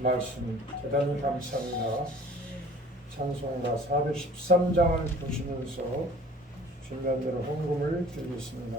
말씀 대단히 감사합니다. 찬송가 413장을 보시면서 준비한대로 헌금을 드리겠습니다.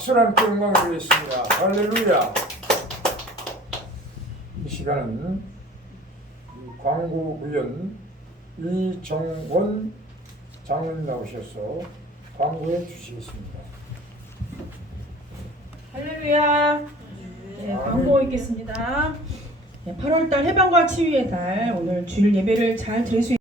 박수로 함께 영광을 드리겠습니다. 할렐루야. 이 시간은 이 광고 구연 이정원 장로님 나오셔서 광고해 주시겠습니다. 할렐루야. 네, 광고 있겠습니다. 네, 8월달 해방과 치유의 달 오늘 주일 예배를 잘 드릴 수